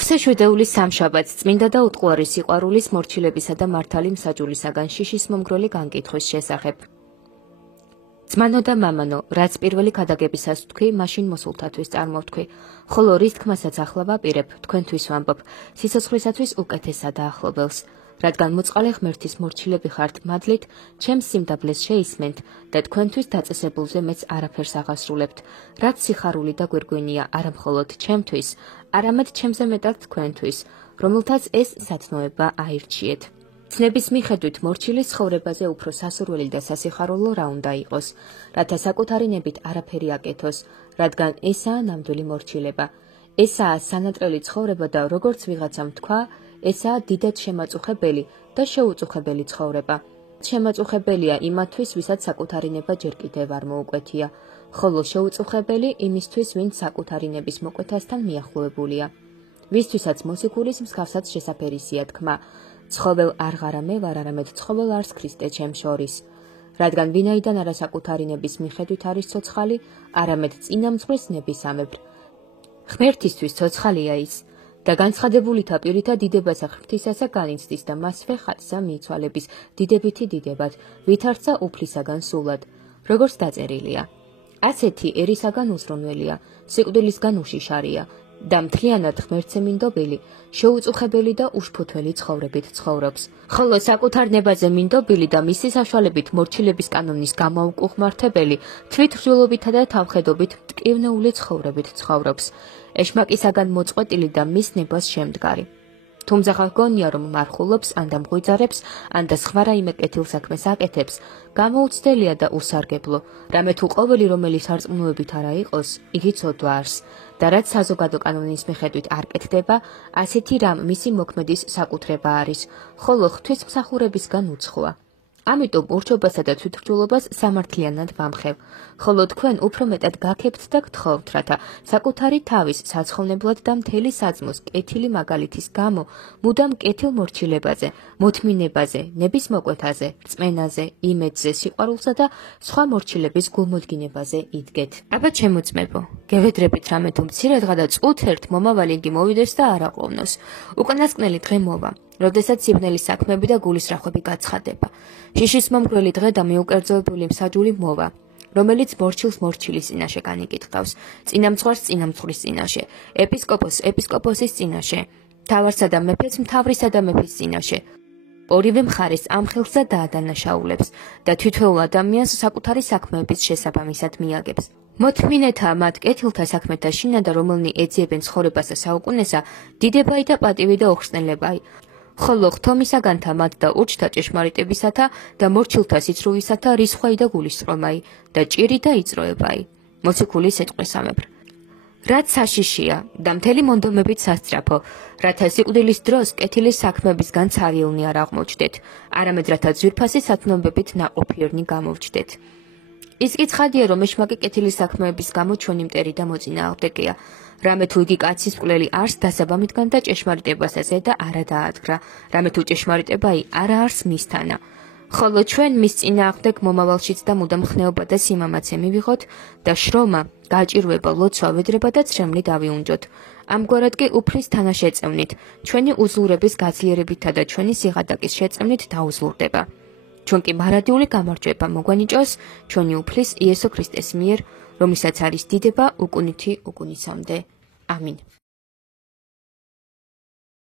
6 შვედეულის სამშაბათს წმინდა და უტყუარი სიყვარულის მორჩილებისა და მართალი მსაჯულისაგან შიშის მომგრელი განკითხვის შესახებ. ძმანო და მამანო, რაც პირველი ქადაგებისას თქვი, მაშინ მოსულთათვის წარმოვთქვი, ხოლო რის თქმასაც ახლა ვაპირებ, თქვენთვის ვამბობ, სიცოცხლისათვის უკეთესა დაახლობელს. რადგან მოწყალე ღმერთის მორჩილები ხართ მადლით, ჩემს სიმდაბლეს შეისმენთ და თქვენთვის დაწესებულზე მეც არაფერს აღასრულებთ, რაც სიხარული და გვირგვინია არა მხოლოდ ჩემთვის, არამედ ჩემზე მეტად თქვენთვის, რომელთაც ეს სათნოება აირჩიეთ. ცნების მიხედვით მორჩილის ცხოვრებაზე უფრო სასურველი და სასიხარულო რა უნდა იყოს, რათა საკუთარი ნებით არაფერი აკეთოს, რადგან ესაა ნამდვილი მორჩილება. ესაა სანატრელი ცხოვრება და როგორც ვიღაცამ თქვა, ესაა დიდად შემაწუხებელი და შეუწუხებელი ცხოვრება. შემაწუხებელია იმათთვის, ვისაც საკუთარი ნება ჯერ კიდევ არ მოუკვეთია, ხოლო შეუწუხებელი იმისთვის, ვინც საკუთარი ნების მოკვეთასთან მიახლოებულია. ვისთვისაც მოსიქულის მსგავსად შესაფერისია თქმა, ცხოველ არ ღარა მე ვარ, არამედ ცხოველ არს ქრისტე ჩემ შორის. რადგან ვინაიდან არა საკუთარი ნების მიხედვით არის ცოცხალი, არამედ წინამძღვრის ნების ამებრ. ღმერთისთვის ცოცხალია ის და განცხადებულითა პირითა დიდებასა ღვთისასა განიცდის და მასვე ხატსა მიიცვალების დიდებითი დიდებად, ვითარცა უფლისაგან სულად, როგორც დაწერილია. ასეთი ერისაგან უზრუნველია, სიკვდილისგან უშიშარია და მთლიანად ღმერთზე მინდობილი, შეუწუხებელი და უშფოთველი ცხოვრებით ცხოვრობს. ხოლო საკუთარ ნებაზე მინდობილი და მისი საშუალებით მორჩილების კანონის გამოუკუღმართებელი, თვითრჯულობითა და თავხედობით მტკივნეული ცხოვრებით ცხოვრობს. ეშმაკისაგან მოწყვეტილი და მის ნებას შემდგარი. თუმცა გონია რომ მარხულობს, ან და მღვიძარებს, ან და სხვა რაიმე კეთილ საქმეს აკეთებს, გამოუცდელია და უსარგებლო, რამე თუ ყოველი რომელი სარწმუნოებით არა იყოს, იგი ცოდვა არს და რაც საზოგადო კანონის მიხედვით არ კეთდება, ასეთი რამ მისი მოქმედის საკუთრება არის, ხოლო ღვთისმსახურებისგან უცხოა. ამიტომ ურჩობასა და თვითრჯულობას სამართლიანად ვამხევ, ხოლო თქვენ უფრო მეტად გაქებთ და გთხოვთ, რათა საკუთარი თავის საცხოვნებლად და მთელი საძმოს კეთილი მაგალითის გამო მუდამ კეთილ მორჩილებაზე, მოთმინებაზე, ნების მოკვეთაზე, რწმენაზე, იმედზე, სიყვარულსა და სხვა მორჩილების გულმოდგინებაზე იდგეთ. აბა ჩემო ძმებო, გევედრებით რამე თუ მცირე და წუთ ერთ მომავალი იგი მოვიდეს და არ აყოვნოს. უკანასკნელი დღე მოვა, როდესაც სიბნელის საქმეები და გულის რახვები გაცხადება. შიშის მომგრელი დღე და მიუკერძოებული მსაჯული მოვა, რომელიც მორჩილს მორჩილის წინაშე განიკითხავს, წინამძღვარს წინამძღვრის წინაშე, ეპისკოპოსს ეპისკოპოსის წინაშე, მთავარსა და მეფეს მთავრისა და მეფის წინაშე. ორივე მხარეს ამ ხელსა დაადანაშაულებს და თითოეულ ადამიანს საკუთარი საქმეების შესაბამისად მიაგებს. მოთმინეთა მათ კეთილთა საქმეთა შინადა, რომელნი ეძიებენ ცხოვრებასა საუკუნესა, დიდებაი და პატივი და უხსნელებაი. ხოლო ღთომისაგანთა მათ და ურჩთა ჭეშმარიტებისათა და მორჩილთა სიცრუვისათა რისხვაი და გულისწყრომაი და ჭირი და იწროებაი. მოციქულის სიტყვისამებრ. რაც საშიშია და მთელი მონდომებით სასწრაფო, რათა სიკვდილის დროს კეთილის საქმებისგან ცარიელნი არ აღმოჩნდეთ, არამედ რათა ძვირფასი სათნოებებით ნაყოფიერნი გამოვჩნდეთ. ის კი ცხადია, რომ ეშმაკი კეთილის საქმეების გამო ჩვენი მტერი და მოწინააღმდეგეა, რამე თუ იგი კაცის მკვლელი არს დასაბამითგან და ჭეშმარიტებასა ზედა არა დაადგრა, რამე თუ ჭეშმარიტებაი არა არს მისთანა. ხოლო ჩვენ მის წინააღმდეგ მომავალშიც და მუდამ ხნეობა და სიმამაცე მივიღოთ და შრომა, გაჭირვება, ლოცვა, ვედრება და ცრემლი დავიუნჯოთ. ამგვარად კი უფლის თანა შეწევნით, ჩვენი უზურების გაძლიერებითა და ჩვენი სიღადაკის შეწევნით დაუზურდება. ჩვენ კი მარადიული გამარჯვება მოგვანიჭოს ჩვენი უფლის იესო ქრისტეს მიერ, რომლისაც არის დიდება უკუნითი უკუნისამდე. ამინ.